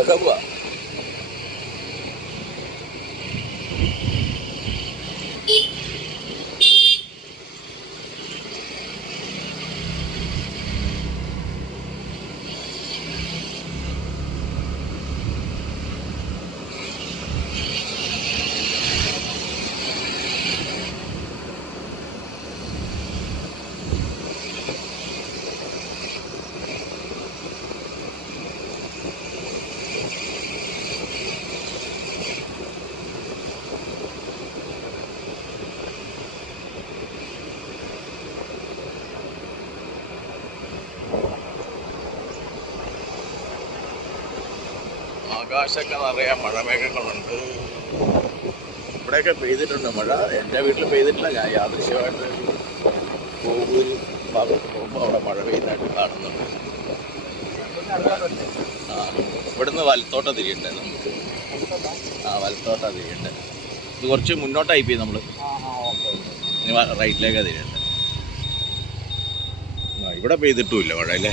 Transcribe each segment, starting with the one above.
അതൊക്കെ പോവാ ആകാശമൊക്കെ നിറയെ മഴമേഘങ്ങളുണ്ട്. ഇവിടെയൊക്കെ പെയ്തിട്ടുണ്ട് മഴ. എന്റെ വീട്ടിൽ പെയ്തിട്ടില്ല. ഞാൻ യാദൃശ്യമായിട്ട് കോവൂര് ഭാഗത്ത് പോകുമ്പോൾ അവിടെ മഴ പെയ്തായിട്ട് കാണുന്നുണ്ട്. ആ ഇവിടുന്ന് വലത്തോട്ട തിരിയണ്ടേ നമുക്ക്. ആ വലത്തോട്ട തിരിയണ്ടേ ഇത് കുറച്ച് മുന്നോട്ടായി പോയി നമ്മൾ ഇനി റൈറ്റിലേക്കാണ് റൈറ്റിലേക്കാ തിരിയണ്ടേ ഇവിടെ പെയ്തിട്ടുമില്ല മഴ അല്ലേ?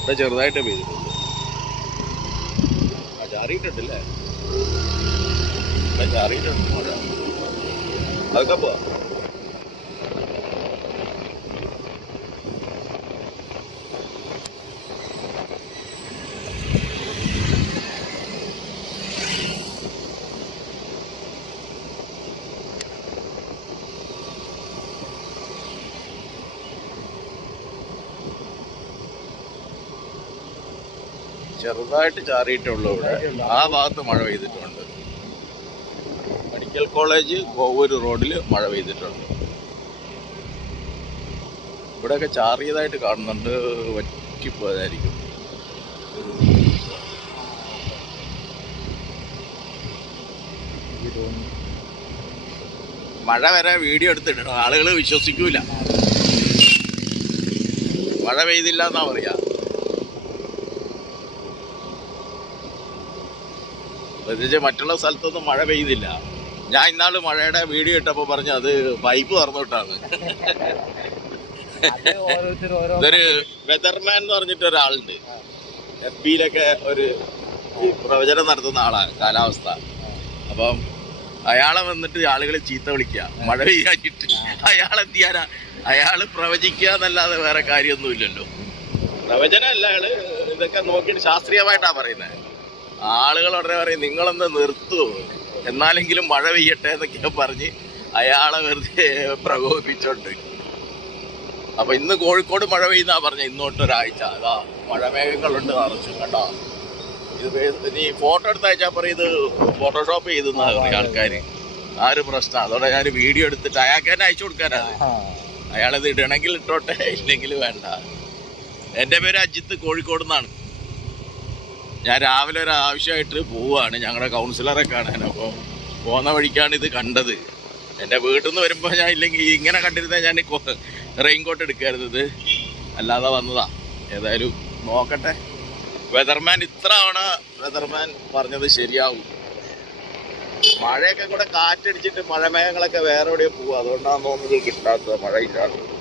ഇവിടെ ചെറുതായിട്ട് പെയ്തിട്ടുള്ളൂ. അറിയിട്ടുണ്ട് അതൊക്കെ പോവാ ചെറുതായിട്ട് ചാറിയിട്ടുള്ളൂ ഇവിടെ. ആ ഭാഗത്ത് മഴ പെയ്തിട്ടുണ്ട്. മെഡിക്കൽ കോളേജ് കോവൂര് റോഡിൽ മഴ പെയ്തിട്ടുണ്ട്. ഇവിടെയൊക്കെ ചാറിയതായിട്ട് കാണുന്നുണ്ട്. വറ്റിപ്പോയതായിരിക്കും. മഴ വരെ വീഡിയോ എടുത്തിടണം ആളുകൾ വിശ്വസിക്കൂല. മഴ പെയ്തില്ല എന്നാ പറയാ. പ്രത്യേകിച്ച് മറ്റുള്ള സ്ഥലത്തൊന്നും മഴ പെയ്തില്ല. ഞാൻ ഇന്നാൾ മഴയുടെ വീഡിയോ ഇട്ടപ്പോൾ പറഞ്ഞു അത് പൈപ്പ് തുറന്നുവിട്ടാണ് ഇതൊരു വെതർമാൻ എന്ന് പറഞ്ഞിട്ട് ഒരാളുണ്ട്. എഫ് ബിയിലൊക്കെ ഒരു പ്രവചനം നടത്തുന്ന ആളാണ് കാലാവസ്ഥ. അപ്പം അയാളെ വന്നിട്ട് ആളുകൾ ചീത്ത വിളിക്കുക മഴ പെയ്യാഞ്ഞിട്ട് അയാൾ എന്ത് ചെയ്യാനാ? അയാൾ പ്രവചിക്കുക എന്നല്ലാതെ വേറെ കാര്യമൊന്നുമില്ലല്ലോ. പ്രവചനമല്ല അയാൾ ഇതൊക്കെ നോക്കിയിട്ട് ശാസ്ത്രീയമായിട്ടാണ് പറയുന്നത് ആളുകൾ ഉടനെ പറയും നിങ്ങളൊന്ന് നിർത്തുമോ എന്നാലെങ്കിലും മഴ പെയ്യട്ടെ എന്നൊക്കെ പറഞ്ഞ് അയാളെ വെറുതെ പ്രകോപിപ്പിച്ചോണ്ട്. അപ്പൊ ഇന്ന് കോഴിക്കോട് മഴ പെയ്യുന്നാ പറഞ്ഞ ഇന്നോട്ട് ഒരാഴ്ച അതാ മഴമേഘങ്ങളുണ്ട് നിറച്ചു കേട്ടോ. ഇത് നീ ഫോട്ടോ എടുത്ത് അയച്ചാൽ പറയും ഇത് ഫോട്ടോഷോപ്പ് ചെയ്തെന്നാ പറയും ആൾക്കാര്. ആ ഒരു പ്രശ്നം. അതോടെ ഞാൻ വീഡിയോ എടുത്തിട്ട് അയാൾക്ക് തന്നെ അയച്ചു കൊടുക്കാനാണ് അയാളത് ഇടണമെങ്കിൽ ഇട്ടോട്ടെ ഇല്ലെങ്കിൽ വേണ്ട. എന്റെ പേര് അജിത്ത് കോഴിക്കോട് നിന്നാണ് ഞാൻ രാവിലെ ഒരു ആവശ്യമായിട്ട് പോവുകയാണ് ഞങ്ങളുടെ കൗൺസിലറെ കാണാൻ. അപ്പോൾ പോകുന്ന വഴിക്കാണ് ഇത് കണ്ടത്. എന്റെ വീട്ടിൽ നിന്ന് വരുമ്പോൾ ഞാൻ ഇല്ലെങ്കിൽ ഇങ്ങനെ കണ്ടിരുന്ന ഞാൻ റെയിൻകോട്ട് എടുക്കരുത് ഇത്. അല്ലാതെ വന്നതാ. ഏതായാലും നോക്കട്ടെ. വെതർമാൻ ഇത്ര തവണ വെതർമാൻ പറഞ്ഞത് ശരിയാവും. മഴയൊക്കെ കൂടെ കാറ്റടിച്ചിട്ട് മഴമേഘങ്ങളൊക്കെ വേറെ എവിടെയോ പോകും അതുകൊണ്ടാണെന്ന് തോന്നുന്നത് കിട്ടാത്തത്. മഴയില്ലാത്തത്